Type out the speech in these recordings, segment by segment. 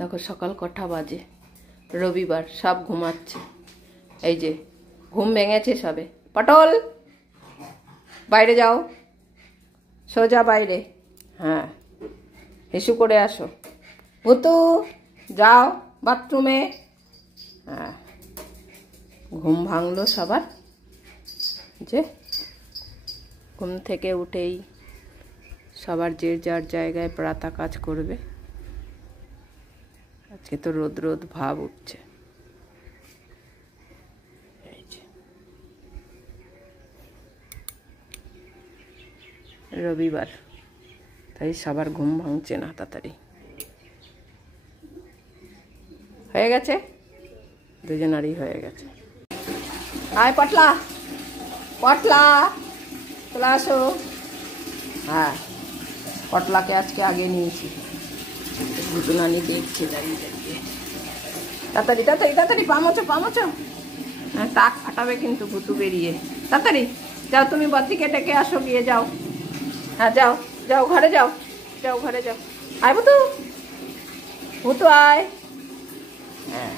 দেখো সকাল কটা বাজে, রবিবার, সব ঘুমাচ্ছে। এই যে ঘুম ভেঙেছে সবে। পটল বাইরে যাও, সোজা বাইরে। হ্যাঁ, হিসু করে আসো। ভুতু যাও বাথরুমে। হ্যাঁ, ঘুম ভাঙলো সবার। যে ঘুম থেকে উঠেই সবার যে যার জায়গায় প্রাতা কাজ করবে। আজকে তো রোদ রোদ ভাব উঠছে। এই যে রবিবার, তাই সবার ঘুম ভাঙছে না তাড়াতাড়ি। হয়ে গেছে, দুজনারই হয়ে গেছে। আয় পটলা, পটলা চলে আসো। হ্যাঁ, পটলাকে আজকে আগে নিয়েছি। ভুতু নানি দেখছে দাঁড়িয়ে দাঁড়িয়ে। তাড়াতাড়ি তাড়াতাড়ি তাড়াতাড়ি পামোচো পামোচো। হ্যাঁ, টাক ফাটাবে কিন্তু ভুতু বেরিয়ে। তাড়াতাড়ি যাও, তুমি বদ্দিকে ডেকে আসো, গিয়ে যাও। হ্যাঁ যাও যাও, ঘরে যাও, যাও ঘরে যাও। আয় ভুতু, ভুতু আয়। হ্যাঁ,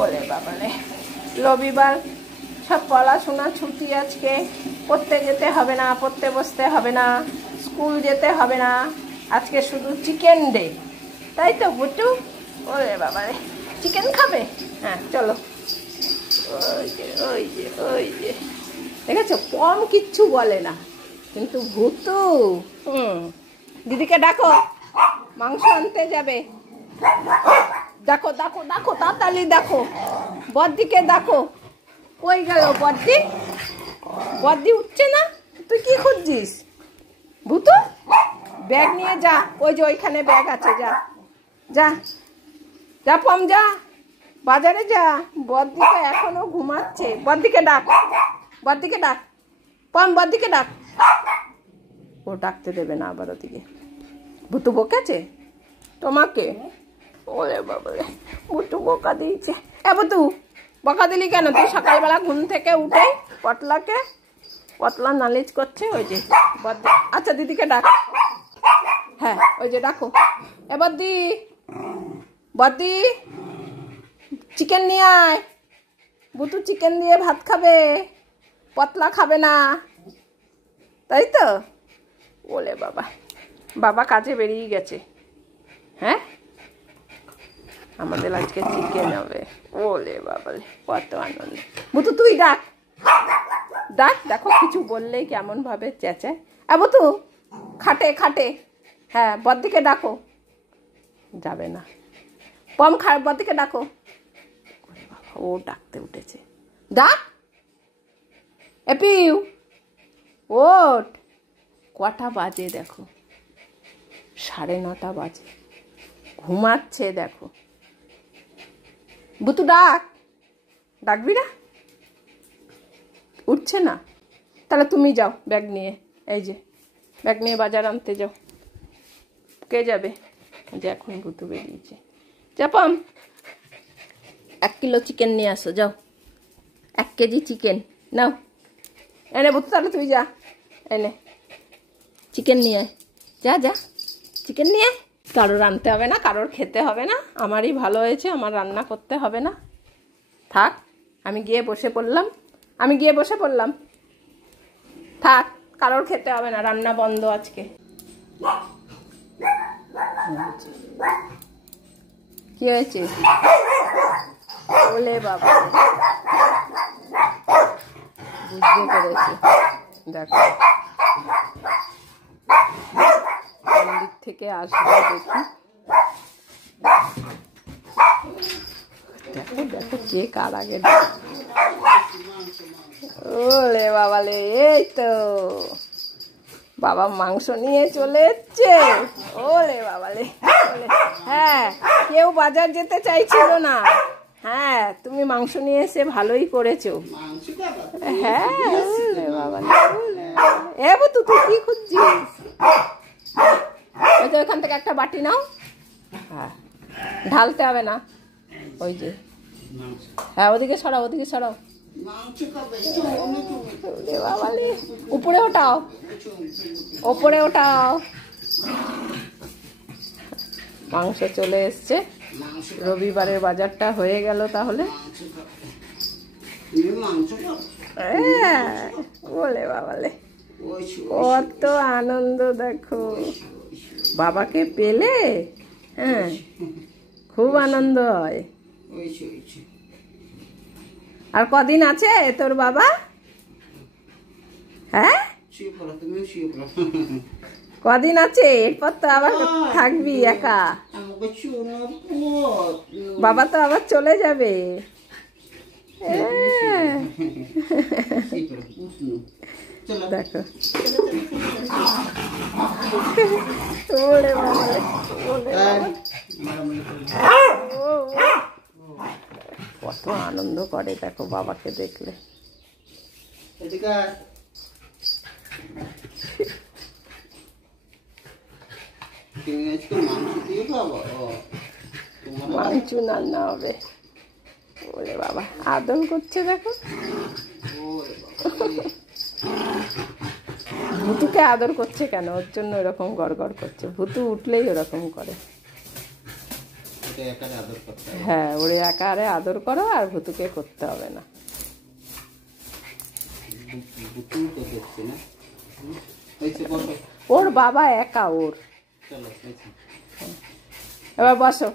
ওরে বাবা রে, রবিবার, সব পড়াশোনা ছুটি আজকে। পড়তে যেতে হবে না, পড়তে বসতে হবে না, স্কুল যেতে হবে না। আজকে শুধু চিকেন ডে, তাই তো বুটু? ওরে বাবা রে, চিকেন খাবে? হ্যাঁ চলো। ওই যে ওই যে ওই যে দেখেছো, কম কিচ্ছু বলে না, কিন্তু ভুতু দিদিকে ডাকো, মাংস আনতে যাবে। দেখো দেখো দেখো, তাড়াতাড়ি দেখো, বদ্দিকে দেখো। কই গেল বদ্দি? বদ্দি উঠছে না। তুই কি খুঁজছিস ভুতু? ব্যাগ নিয়ে যা, ওই যে ওইখানে ব্যাগ আছে, যা যা যা পম, যা বাজারে যা। বদ্দিকে এখনো ঘুমাচ্ছে। বদ্দিকে ডাক, বদ্দিকে ডাক, পম বদ্দিকে ডাক। ও ডাকতে দেবে না আবার ওদিকে। ভুতু বকেছে তোমাকে? ওরে বাবারে, ভুতু বকা দিয়েছে। এ ভুতু, বকা দিলি কেন তুই? সকালবেলা ঘুম থেকে উঠে পটলাকে, পটলা নালিশ করছে। ওই যে বদ্দি, আচ্ছা দিদিকে ডাক। হ্যাঁ ওই যে ডাকো। এ বদ্দি, বদ্দি চিকেন নিয়ে আয়। ভুতু চিকেন দিয়ে ভাত খাবে, পটলা খাবে না, তাই তো? ওলে বাবা, বাবা কাজে বেরিয়ে গেছে। হ্যাঁ, আমাদের আজকে চিকেন হবে। ওলে বাবা, কত আনন্দ। ভুতু তুই ডাক, ডাক। দেখো কিছু বললেই কেমন ভাবে চেঁচায়। ভুতু খাটে খাটে। হ্যাঁ, বদ্দিকে ডাকো। যাবে না। পম বদ্দিকে ডাকো। ও ডাকতে উঠেছে, ডাক। এপিউ ওঠ। কটা বাজে দেখো, 9:30 বাজে, ঘুমাচ্ছে দেখো। ভুতু ডাক, ডাকবি না? উঠছে না। তাহলে তুমি যাও ব্যাগ নিয়ে। এই যে ব্যাগ নিয়ে বাজার আনতে যাও। কে যাবে? যে এখন ভুতু বেরিয়েছে। চাপাম 1 কিলো চিকেন নিয়ে আসো, যাও। 1 কেজি চিকেন নাও। এনে ভুতু, তাহলে তুই যা, এনে চিকেন নিয়ে আয়। যা যা, চিকেন নিয়ে আয়। কারোর আনতে হবে না, কারোর খেতে হবে না। আমারই ভালো হয়েছে, আমার রান্না করতে হবে না। থাক, আমি গিয়ে বসে পড়লাম, আমি গিয়ে বসে পড়লাম। থাক, কারোর খেতে হবে না, রান্না বন্ধ আজকে। কি হয়েছে? বলে বাবা, বুঝতে পেরেছি। দেখো কোন দিক থেকে আসবে দেখি। দেখো দেখো, কে কার আগে। ওলে বাবালে, এই তো বাবা মাংস নিয়ে চলে এসছে। ওলে বাবালে, হ্যাঁ, কেউ বাজার যেতে চাইছিল না। হ্যাঁ, তুমি মাংস নিয়ে এসে ভালোই করেছো। হ্যাঁ, ওলে বাবালে। এ ভুতু, তুই কি খুঁজছিস? ওই তো ওখান থেকে একটা বাটি নাও। হ্যাঁ, ঢালতে হবে না। ওই যে, হ্যাঁ ওদিকে সরাও, ওদিকে সরাও। উপরে ওঠাও, ওপরে ওঠাও। মাংস চলে এসছে, রবিবারের বাজারটা হয়ে গেল তাহলে। বলে বাবালে কত আনন্দ দেখো বাবাকে পেলে। হ্যাঁ, খুব আনন্দ হয়। আর কদিন আছে তোর বাবা? হ্যাঁ, কদিন আছে? এরপর তো আবার থাকবি একা। বাবা তো আবার চলে যাবে। দেখো কত আনন্দ করে দেখো বাবাকে দেখলে। মাংস রান্না হবে। ওরে বাবা আদর করছে দেখো। ভুতুকে আদর করছে কেন? ওর জন্য এরকম গড়গড় করছে। ভুতু উঠলেই ওরকম করে। হ্যাঁ, ওরে একারে আদর করো, আর ভুতুকে করতে হবে না। ওর বাবা একা ওর। এবার বসো,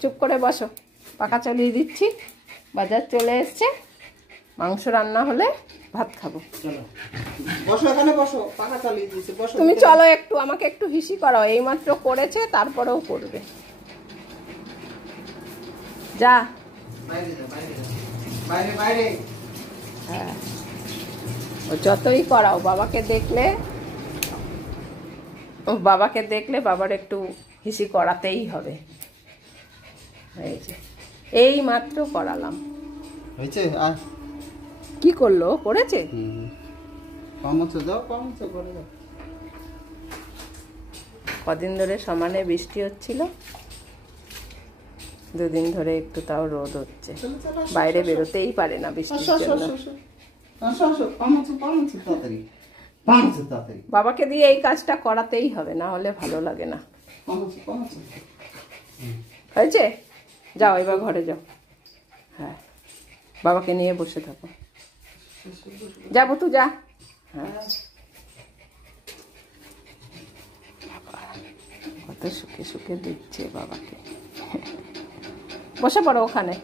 চুপ করে বসো। পাখা চালিয়ে দিচ্ছি। বাজার চলে এসছে, মাংস রান্না হলে ভাত খাবো। তুমি চলো একটু, আমাকে একটু হিসি করাও। এইমাত্র করেছে, তারপরেও করবে। যা। হ্যাঁ, ও যতই করাও বাবাকে দেখলে, বাবার একটু হিসি করাতেই হবে। এই মাত্র করালাম। কি করলো? করেছে। কদিন ধরে সমানে বৃষ্টি হচ্ছিল, দুদিন ধরে একটু তাও রোদ হচ্ছে। বাইরে বেরোতেই পারে না বৃষ্টির জন্য। বাবাকে দিয়ে এই কাজটা করাতেই হবে, না হলে ভালো লাগে না। হয়েছে? যাও এবার ঘরে যাও। হ্যাঁ, বাবাকে নিয়ে বসে থাকো। যাবো তো, যা। হ্যাঁ, কত সুখে সুখে দিচ্ছে বাবাকে। বসে পড়ো ওখানে।